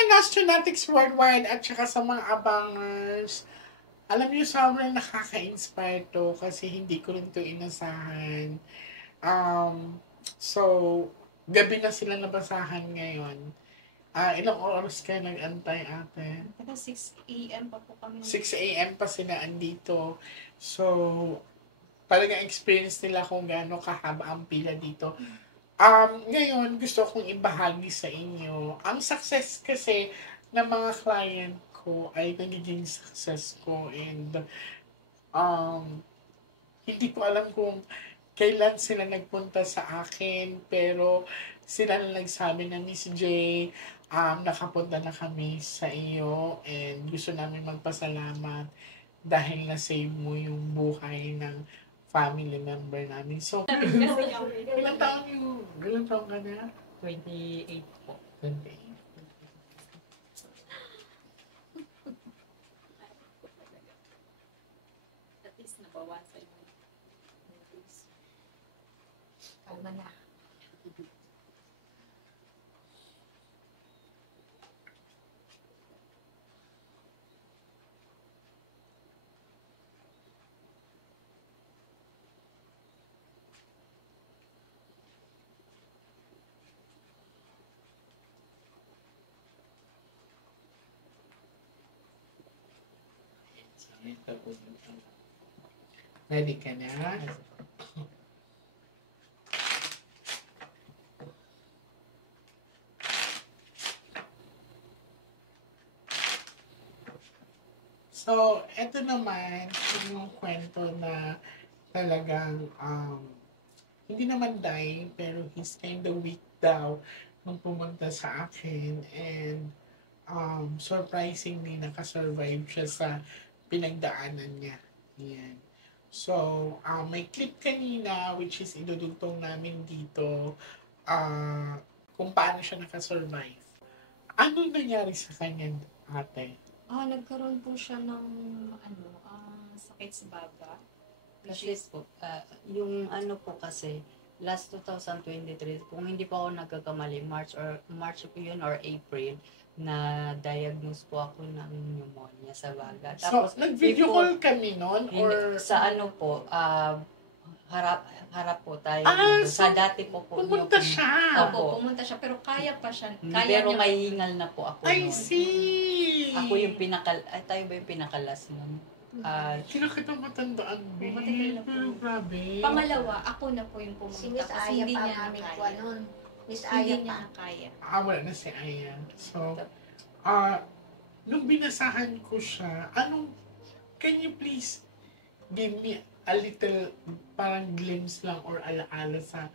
mga Nostranautics Worldwide at saka sa mga abangers, alam niyo, sobrang nakaka-inspire to kasi hindi ko rin to inasahan. So, gabi na sila nabasahan ngayon. Ilang oras kayo nag-antay, ate? Pero 6 a.m. pa po kami. 6 a.m. pa sila andito. So, talagang experience nila kung gaano kahaba ang pila dito. Ngayon, gusto kong ibahagi sa inyo. Ang success kasi ng mga client ko ay nagiging success ko, and hindi ko alam kung kailan sila nagpunta sa akin, pero sila na nagsabi na, Miss J, nakapunta na kami sa iyo and gusto namin magpasalamat dahil na-save mo yung buhay ng family member namin. So, ilang taon ka na? 28 po. 28. At least nabawasan yung kalma na. Ready ka na? So, eto naman yung kwento na talagang hindi naman die, pero he's kind of weak daw nung pumunta sa akin, and surprisingly nakasurvive siya sa pinagdaanan niya. Yan. So, may clip kanina which is idudugtong namin dito kung paano siya nakasurvive. Ano nangyari sa kanya, ate? Nagkaroon po siya ng sakit sa baga. Kasi po, yung ano po kasi, last 2023, kung hindi po ako nagkakamali, March po yun or April, na diagnose po ako ng pneumonia sa baga. Tapos, so, nag-video call kami noon? Or sa ano po, harap po tayo. So, sa dati po pumunta siya. Opo, pumunta siya. Pero kaya pa siya. Pero may hingal na po ako. I see. Ako yung tayo ba yung pinakalas nun? Sino kita matandaan, babe? Matagal na po. Pero grabe. Pangalawa, ako na po yung pumunta. Si Miss kasi Aya hindi pa niya namin nakaya. po nun. Miss Hindi Aya niya pa. nakaya. Wala na si Aya. So, nung binasahan ko siya, can you please give me a little parang glimpse lang or alaala sa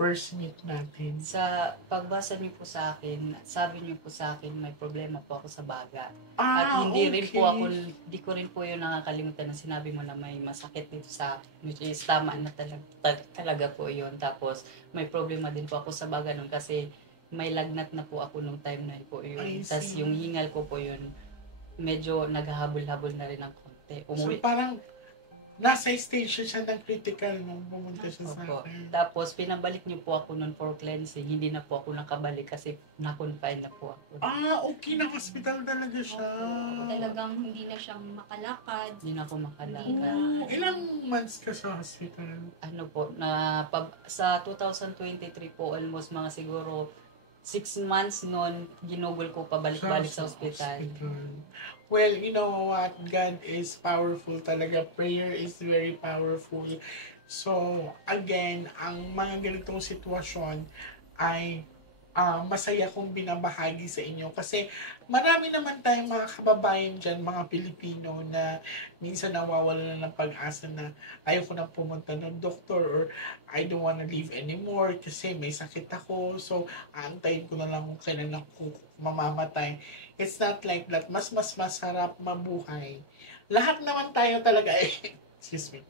first meet natin? Sa pagbasa niyo po sa akin, sabi niyo po sa akin, may problema po ako sa baga. At hindi ko rin po yun nakakalimutan na sinabi mo na may masakit dito sa which is tama na talaga po yun. Tapos may problema din po ako sa baga nun kasi may lagnat na po ako nung time na po yun. Tapos yung hingal ko po yun, medyo naghahabol-habol na rin ng konti. So parang nasa stage siya ng critical nung pumunta siya sa akin. Tapos pinabalik niyo po ako nun for cleansing. Hindi na po ako nakabalik kasi na-confine na po ako. Okay, na-hospital talaga siya. Talagang hindi na siyang makalakad. Hindi na ako makalakad. Ilang months ka sa hospital? Ano po, sa 2023 po, almost mga siguro 6 months noon, ginugol ko pabalik-balik sa ospital. Well, you know what? God is powerful talaga. Prayer is very powerful. So, again, ang mga ganitong sitwasyon ay masaya kong binabahagi sa inyo kasi marami naman tayong mga kababayan dyan, mga Pilipino na minsan nawawala na ng pag-asa na ayoko na pumunta ng doktor or I don't wanna live anymore kasi may sakit ako, so aantayin ko na lang kung kailan ako mamamatay. It's not like that. Mas masarap mabuhay. Lahat naman tayo talaga excuse me.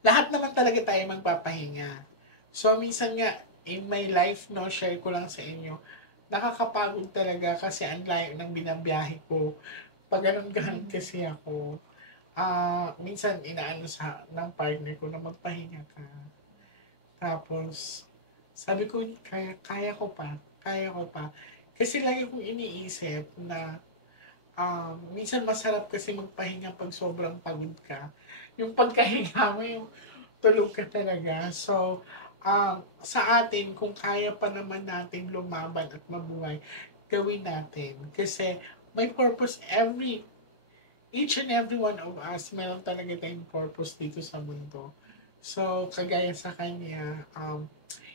Lahat naman talaga tayo magpapahinga. So, minsan nga, in my life, share ko lang sa inyo, nakakapagod talaga kasi ang layo ng binabiyahe ko. Pag ganun kasi ako, minsan inaano ng partner ko na magpahinga ka. Tapos, sabi ko, kaya ko pa. Kasi lagi kong iniisip na minsan masarap kasi magpahinga pag sobrang pagod ka. Yung pagkahinga mo, yung tulog ka talaga. So, sa atin, kung kaya pa naman natin lumaban at mabuhay, gawin natin. Kasi may purpose each and every one of us, meron talaga tayong purpose dito sa mundo. So, kagaya sa kanya,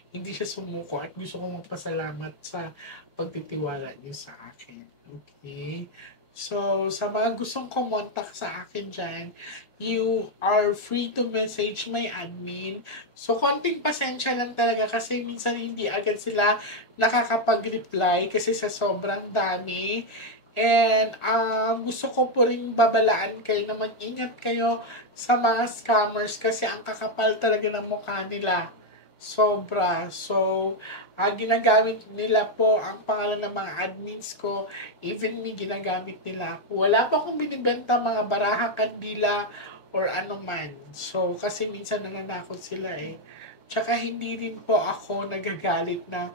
hindi siya sumuko at gusto kong magpasalamat sa pagtitiwala niyo sa akin. Okay? So, sa mga gustong kumontak sa akin dyan, you are free to message my admin. So, konting pasensya lang talaga kasi minsan hindi agad sila nakakapag-reply kasi sa sobrang dami. And gusto ko po rin babalaan kayo na mag-ingat kayo sa mga scammers kasi ang kakapal talaga ng mukha nila. Sobra. So, ginagamit nila po ang pangalan ng mga admins ko. Even me, ginagamit nila ako. Wala pa akong binibenta mga baraha, kandila, or ano man. So, kasi minsan nananakot sila eh. Tsaka hindi rin po ako nagagalit na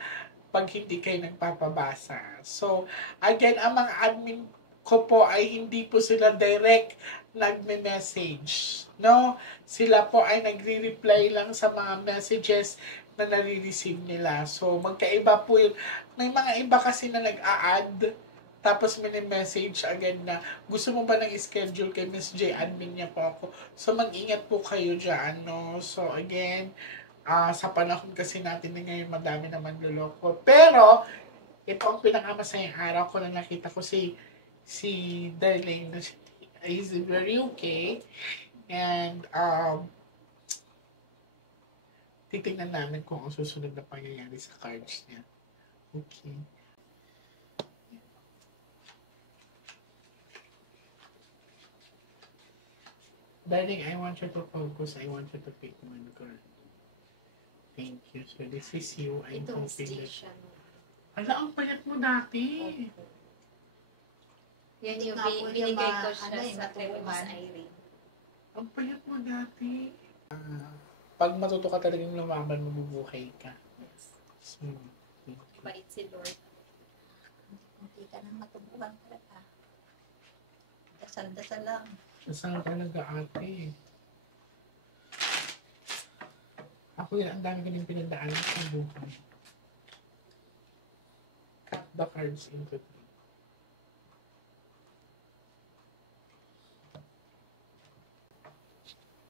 pag hindi kayo nagpapabasa. So, again, ang mga admin ko po ay hindi po sila direct nagme-message. No? Sila po ay nagre-reply lang sa mga messages na nare-receive nila. So, magkaiba po yun. May mga iba kasi na nag-a-add tapos mini-message agad na gusto mo ba ng schedule kay Miss J, admin niya po ako. So, mag-ingat po kayo dyan, no? So, again, sa panahon kasi natin na ngayon, madami naman luloko. Pero, ito ang pinakamasayang araw ko na nakita ko si Darlene na is very okay. And, titignan namin kung ang susunod na pangyayari sa cards niya. Okay. Darling, I want you to focus. I want you to pick one card. Thank you. So, this is you. I'm Itong hoping that... station. Ala, ang payat mo dati. Yan yung Nga po yung binigay ko ano siya eh, sa kay Miss matutuhan. Irene. Ang payat mo dati. Pag matuto ka talagang lumaban, mabubuhay ka. Yes. So, thank you. Bait si Lord. Hindi ka nang matubuhan talaga. Dasal-dasal lang. Nasaan talaga ate? Ako yan, ang dami ko nang pinagdaanan sa buhay. Cut the cards into three.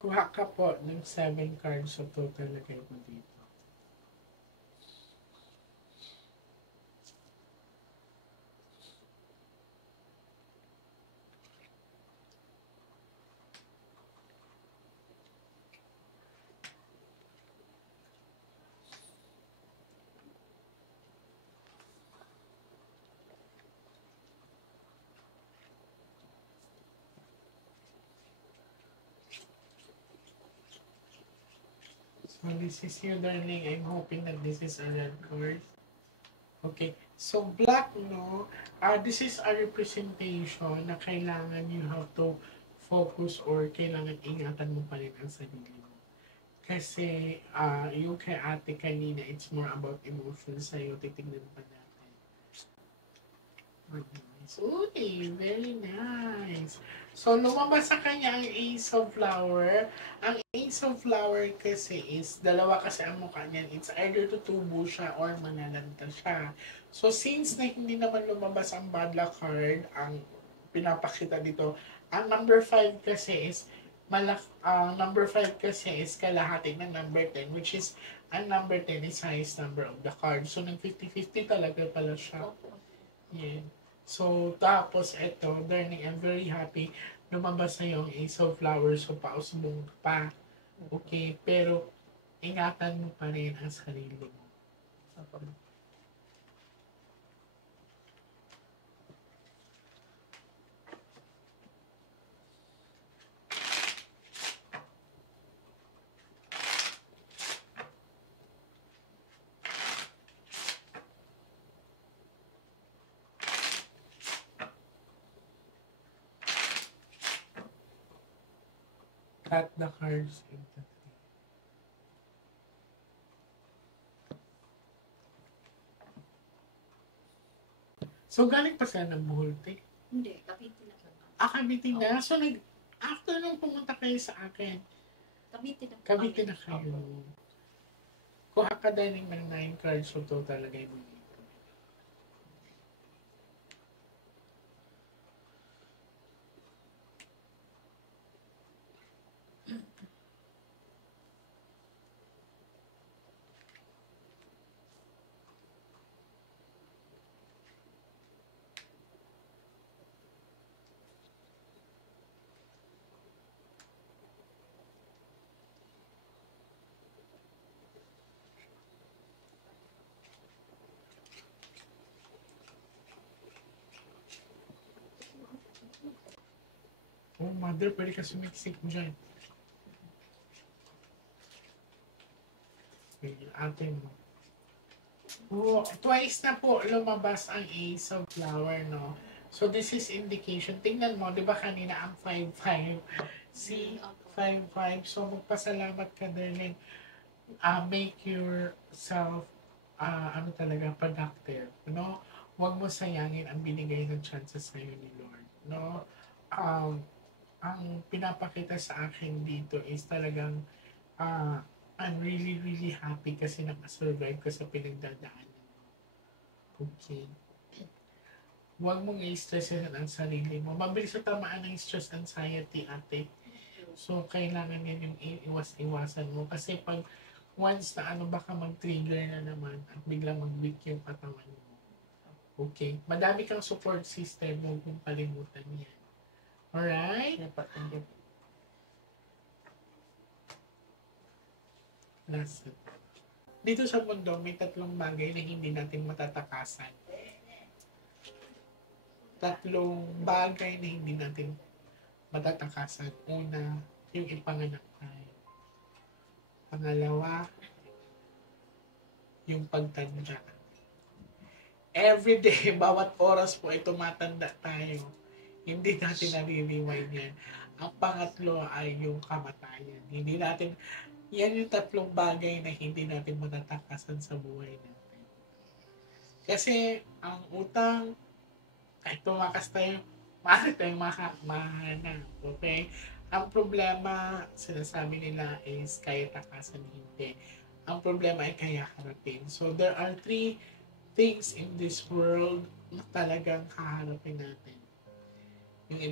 Kuha ka po ng 7 cards sa total na kayo mo dito. So this is you, darling. I'm hoping that this is a red card. Okay. So black, no? This is a representation na kailangan you have to focus or kailangan ingatan mo pa rin ang sarili mo. Kasi yung kay ate kanina, it's more about emotions sa'yo. Titignan pa natin. Nice. Uy, very nice. So, lumabas sa kanya ang Ace of Flower. Ang Ace of Flower kasi is, dalawa kasi ang mukha niyan. It's either tutubo siya or manalanta siya. So, since na hindi naman lumabas ang bad luck card, ang pinapakita dito, ang number 5 kasi is, number 5 kasi is kalahati ng number 10, which is, ang number 10 is highest number of the card. So, nang 50-50 talaga pala siya. Yeah. So, tapos ito, darling, I'm very happy. Lumabas na yung Ace of Flowers, so pausbong pa. Okay, pero ingatan mo pa rin ang sarili mo. Cut the cards into 3. So, galing pa sila ng Bohol, te? Hindi, Cavite na po. Cavite na. So, after nung pumunta kayo sa akin, Cavite na po. Cavite na kayo. Kuha ka din ng 9 cards, so total lagay mo dito. Oh, mother, pwede ka sumiksik dyan. Okay, ate mo. Oh, twice na po lumabas ang Ace of Flower, no? So, this is indication. Tingnan mo, di ba kanina ang 5-5? See? 5-5. So, magpasalamat ka, darling. Make yourself, ano talaga, productive. No? Huwag mo sayangin ang binigay ng chances sa'yo ni Lord. No? Ang pinapakita sa akin dito is talagang I'm really, really happy kasi nakasurvive ka sa pinagdadaanan mo. Okay. Huwag mong i-stressin ang sarili mo. Mabilis sa tamaan ng stress anxiety, ate. So, kailangan yan yung iwas-iwasan mo. Kasi pag once na baka mag-trigger na naman at biglang mag-weak yung katawan mo. Okay. Madami kang support system, huwag mong palimutan yan. Alright? Thank you. Last. Dito sa mundo, may 3 bagay na hindi natin matatakasan. 3 bagay na hindi natin matatakasan. Una, yung ipanganak tayo. Pangalawa, yung pagtanda. Everyday, bawat oras po ay tumatanda tayo. Hindi natin naririway yan. Ang pangatlo ay yung kamatayan. Hindi natin, yan yung 3 bagay na hindi natin matatakasan sa buhay natin. Kasi, ang utang, kahit tumakas tayo, maaari tayong mahanap. Okay? Ang problema, sinasabi nila is kaya takasan, hindi. Ang problema ay kaya harapin. So, there are 3 things in this world na talagang haharapin natin. Yung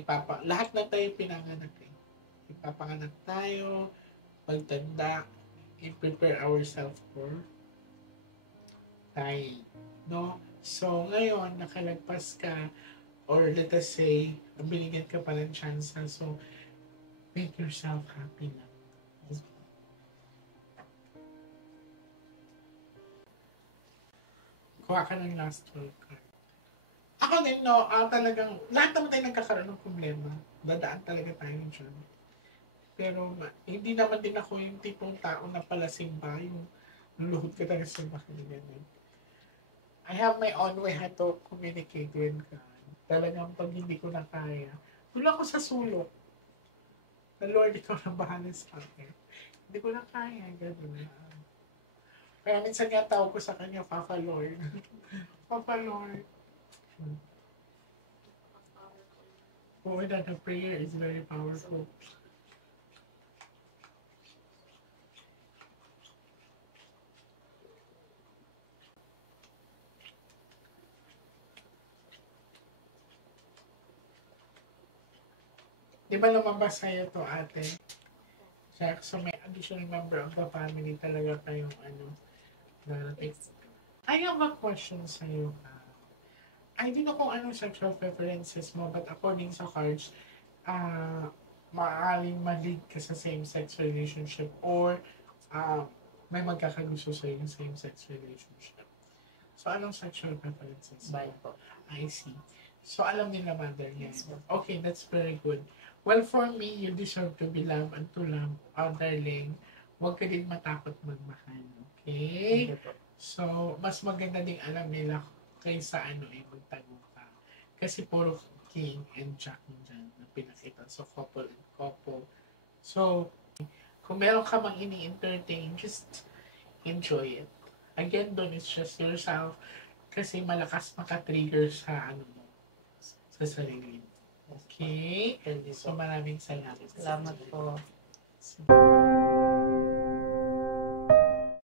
lahat na tayo pinanganak eh. Ipapanganak tayo, pagtanda, i-prepare ourselves for dying. No? So, ngayon, nakalagpas ka, or let us say, binigyan ka pa ng chance. So, make yourself happy lang. Kuha ka ng last word card. Ako din, no, talagang, lahat naman tayo nagkakaroon ng problema. Dadaan talaga tayo dyan. Pero, hindi naman din ako yung tipong tao na palasing ba, yung luluhod ka talaga sa bakit ganyan. I have my own way how to communicate with God. Talagang pag hindi ko na kaya, doon ako sa sulok. The Lord, ikaw na bahala sa akin. Hindi ko na kaya, gano'n. Kaya minsan nga tawag ko sa kanya, Papa Lord. Papa Lord. Oo, that the prayer is very powerful. Di ba lumabas sa'yo to, ate? So may additional member of the family talaga kayong darating. I have a question sa'yo. I don't know kung anong sexual preferences mo, but according sa cards, maaaring ma-lead ka sa same-sex relationship or may magkakagusto sa yung same-sex relationship. So, anong sexual preferences? Bye po. I see. So, alam nila mother yan. Okay, that's very good. Well, for me, you deserve to be loved and to love. Darling, huwag ka din matakot magmahal. Okay? Thank you po. So, mas maganda ding alam nila kaysa magtago ka. Kasi puro king and jack dyan na pinakita. So, couple and couple. So, kung meron ka mang ini-entertain, just enjoy it. Again, don't stress yourself. Kasi malakas maka-trigger sa ano mo, sa sarili mo. Okay? Thank you So po. maraming salamat. Salamat po. So,